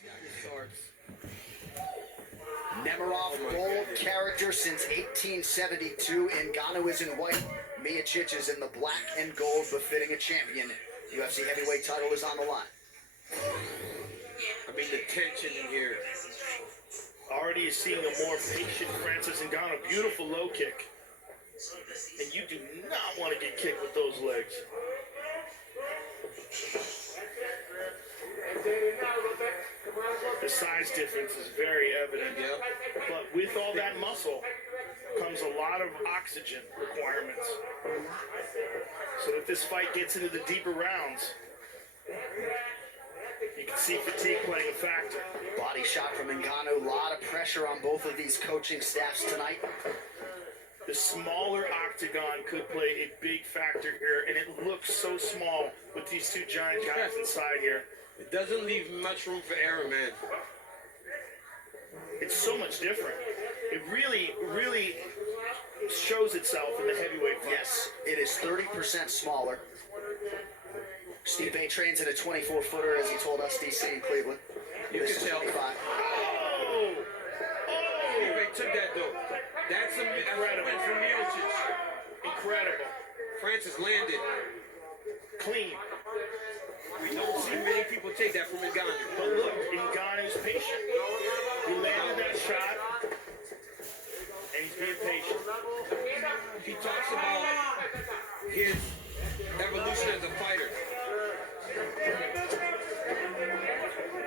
Starts. Nemirov, bold character since 1872. Nganou is in white. Miocic is in the black and gold, befitting a champion. UFC heavyweight title is on the line. I mean, the tension in here. Already seeing a more patient Francis Nganou. Beautiful low kick. And you do not want to get kicked with those legs. The size difference is very evident. Yep. But with all that muscle comes a lot of oxygen requirements. So if this fight gets into the deeper rounds, you can see fatigue playing a factor. Body shot from Nganou. A lot of pressure on both of these coaching staffs tonight. The smaller octagon could play a big factor here, and it looks so small with these two giant guys inside here. It doesn't leave much room for error, man. It's so much different. It really shows itself in the heavyweight fight. Yes, it is 30% smaller. Stipe trains at a 24-footer, as he told us, DC in Cleveland. You This can is tell. 25. Oh! Stipe took that, though. That's a win for Miocic. Incredible. Francis landed. Clean. We don't see many people take that from Nganou. But look, Ngannou's patient. He landed that shot, and he's being patient. He talks about his evolution as a fighter.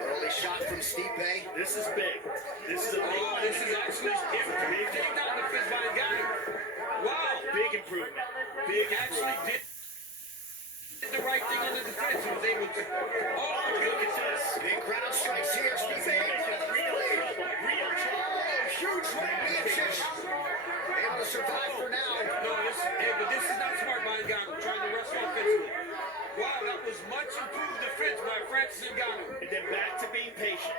Early shot from Stipe. This is big. This is a big Oh, this is actually big takedown defense by Nganou. Wow. big improvement. Big Actually did the right thing on the defense. He was able to. Oh, look at this. Big crowd strikes here. Stipe Real challenge. huge right. Miocic able to survive for now. no, but this is not smart by Nganou. Trying to wrestle offensively. Wow, that was much improved defense by Francis Nganou. And then back to being patient.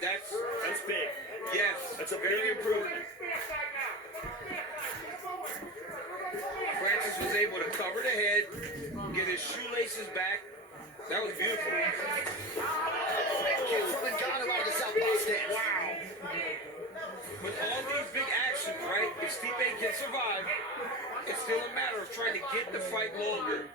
That's big. yes, That's a very big improvement. Francis was able to cover the head, get his shoelaces back. That was beautiful. Big kick from Nganou out of the southpaw stance. Wow. With all these big actions, right? If Stipe can survive, it's still a matter of trying to get the fight longer.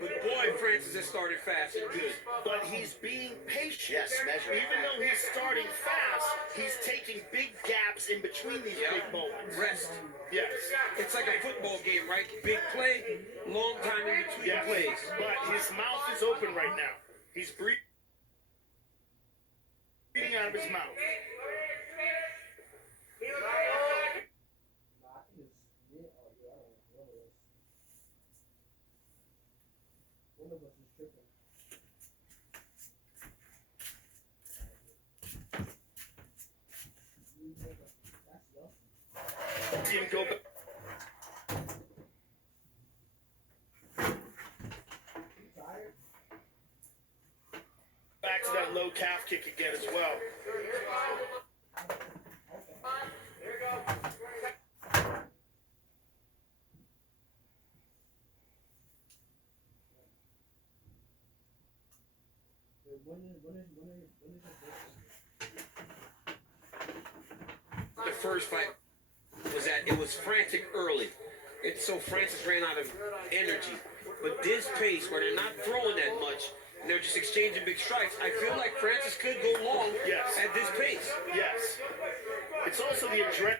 But boy, Francis has started fast and good. But he's being patient. Yes, measured. Even though he's starting fast, he's taking big gaps in between these big moments. Rest. Yes. It's like a football game, right? Big play, long time in between Yes. plays. But his mouth is open right now. He's breathing out of his mouth. See him go back to that low calf kick again as well. The first fight was that it was frantic early. And so Francis ran out of energy. But this pace, where they're not throwing that much, and they're just exchanging big strikes, I feel like Francis could go long Yes. at this pace. Yes. It's also the adrenaline.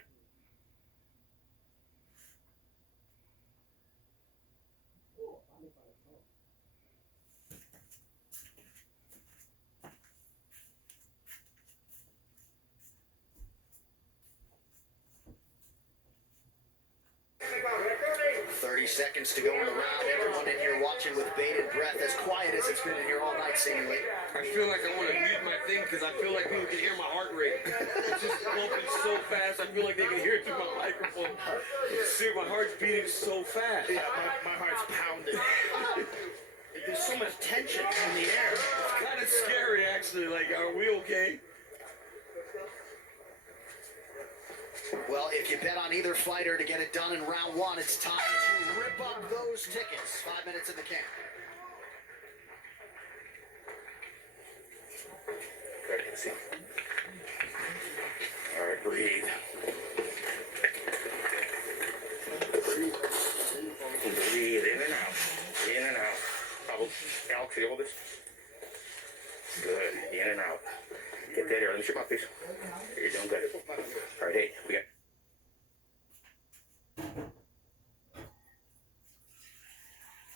30 seconds to go in the round. Everyone in here watching with bated breath, as quiet as it's been in here all night, seemingly. I feel like I want to mute my thing because I feel like people can hear my heart rate. It's just pumping so fast. I feel like they can hear it through my microphone. See, my heart's beating so fast. Yeah, my heart's pounding. There's so much tension in the air. It's kind of scary, actually. Like, are we okay? Well, if you bet on either fighter to get it done in round one, it's time to rip up those tickets. 5 minutes in the camp. All right, breathe. Breathe in and out. In and out. Alex, you hold this? Good. In and out. Get that air. Let me shake my face. You're doing good. All right, hey, we got.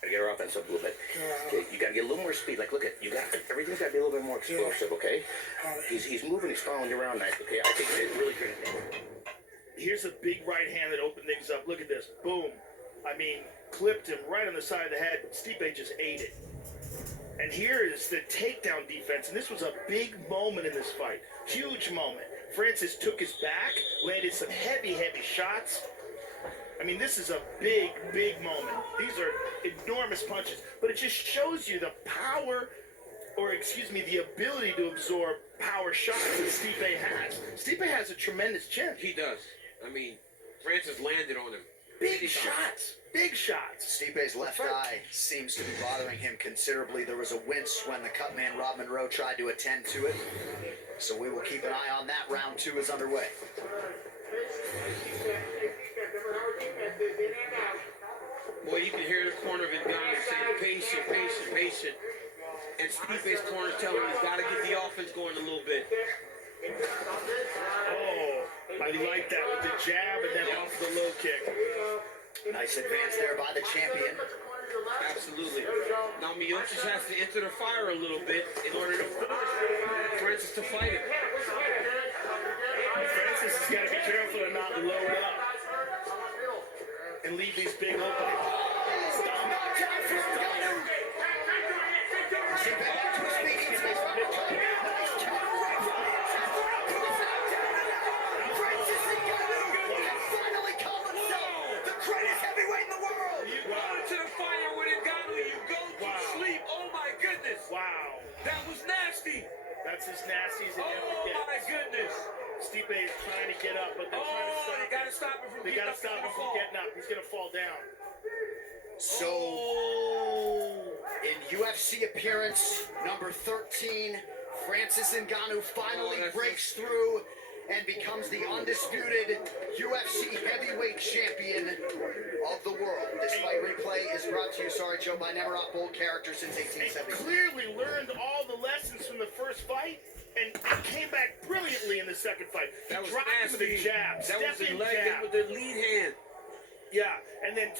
Gotta get her offense up a little bit. Okay, you gotta get a little more speed. Like, look at you got everything's gotta be a little bit more explosive. Okay, he's moving. He's following you around nice. Okay, I think it's really good. Here's a big right hand that opened things up. Look at this. Boom. I mean, clipped him right on the side of the head. Stipe just ate it. And here is the takedown defense. And this was a big moment in this fight. Huge moment. Francis took his back, landed some heavy, heavy shots. I mean, this is a big, big moment. These are enormous punches. But it just shows you the power, or excuse me, the ability to absorb power shots that Stipe has. Stipe has a tremendous chin. He does. I mean, Francis landed on him. Big shots. Big shots. Stipe's left eye seems to be bothering him considerably. There was a wince when the cut man Rob Monroe tried to attend to it. So we will keep an eye on that. Round 2 is underway. Boy, you can hear the corner of Nganou saying, patient, patient, patient. And Stipe's corner is telling him he's got to get the offense going a little bit. Oh, I like that with the jab and then off the low kick. Nice advance there by the champion. Absolutely. Now Miocic has to enter the fire a little bit in order to force Francis to fight him. Francis has got to be careful to not load up and leave these big openings. Wow. That was nasty. That's as nasty as it ever Oh gets. my goodness. Stipe is trying to get up, but they're trying to stop they got to stop him from They getting got to up. stop him from getting up. He's going to fall down. So, in UFC appearance number 13, Francis Nganou finally breaks through and becomes the undisputed UFC heavyweight champion of the world. This fight replay is brought to you, sorry Joe, by Nemerot, bold character since He 1870. clearly learned all the lessons from the first fight and came back brilliantly in the second fight. He That was dropped him with a nasty. jab, That was step the in leg jab. with the lead hand. Yeah, and then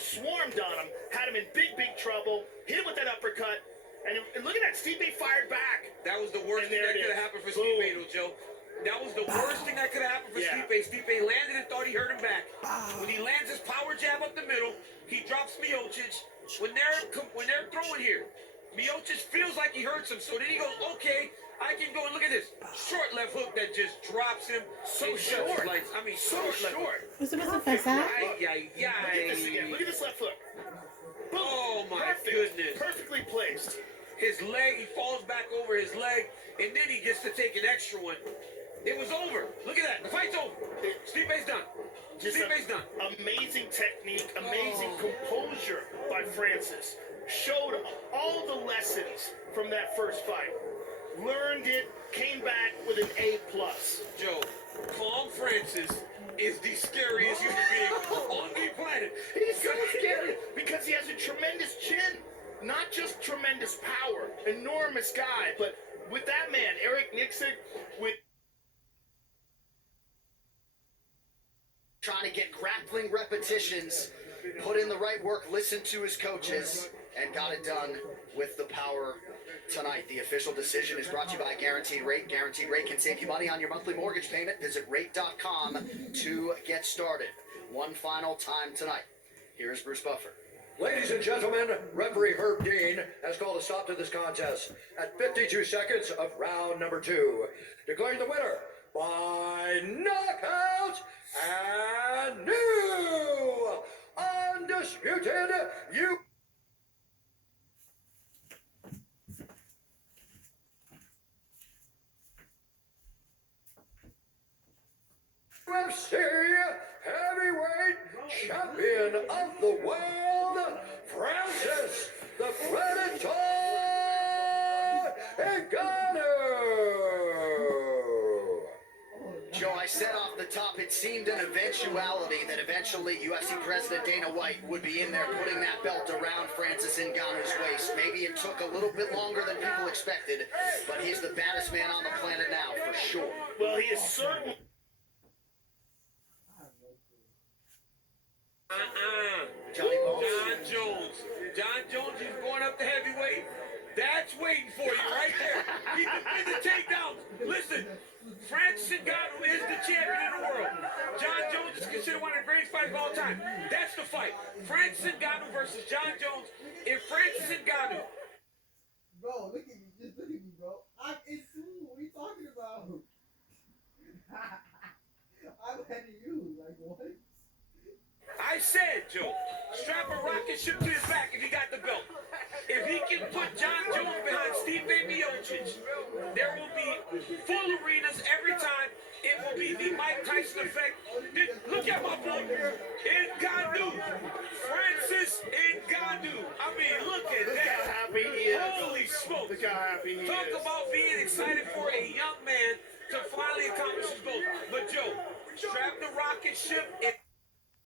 swarmed on him, had him in big, big trouble, hit him with that uppercut, and look at that, Stipe fired back. That was the worst And thing there that it could have is. happened for Boom. Stipe, though, Joe. That was the worst thing that could have happened for Yeah. Stipe. Stipe landed and thought he hurt him back. When he lands his power jab up the middle, he drops Miocic. When they're throwing here, Miocic feels like he hurts him, so then he goes, okay, I can go and look at this. Short left hook that just drops him. So and just short. Like, I mean, So left hook. short. ¿Usted me hace pasar? Ay, ay, Look at this again. Look ay. at this left hook. Boom. Oh, my Perfect. goodness. Perfectly placed. His leg, he falls back over his leg, and then he gets to take an extra one. It was over. Look at that. The fight's over. Stipe's done. Just Stipe's done. amazing technique, amazing composure by Francis. Showed all the lessons from that first fight. Learned it, came back with an A+. Joe, Calm Francis is the scariest human being on the planet. He's so scary because he has a tremendous chin. Not just tremendous power, enormous guy, but with that man, Eric Nixon, with Trying to get grappling repetitions, put in the right work, listen to his coaches, and got it done with the power tonight. The official decision is brought to you by Guaranteed Rate. Guaranteed Rate can save you money on your monthly mortgage payment. Visit rate.com to get started. One final time tonight. Here is Bruce Buffer. Ladies and gentlemen, referee Herb Dean has called a stop to this contest at 52 seconds of round number 2, declaring the winner by knockout and new undisputed UFC heavyweight champion of the world, Francis the Predator Nganou. it seemed an eventuality that eventually UFC President Dana White would be in there putting that belt around Francis Ngannou's waist. Maybe it took a little bit longer than people expected, but he's the baddest man on the planet now, for sure. Well, he is certainly. Johnny Bones. John Jones is going up to heavyweight. That's waiting for you right there. He defended the takedowns. Listen, Francis Nganou is the champion in the world. John Jones is considered one of the greatest fighters of all time. That's the fight. Francis Nganou versus John Jones. If Francis Nganou. Bro, look at me. Just look at me, bro. It's cool. What are you talking about? I'm ahead of you. Like, what? I said, Joe, strap a rocket ship to his back if he got the belt. If he can put John Jones behind Steve Miocic, there will be full arenas every time. It will be the Mike Tyson effect. Look at my boy, Nganou, Francis Nganou. I mean, look at Look that. how happy he is. Holy smokes. Look how happy he Talk is. about being excited for a young man to finally accomplish his goal. But Joe, strap the rocket ship.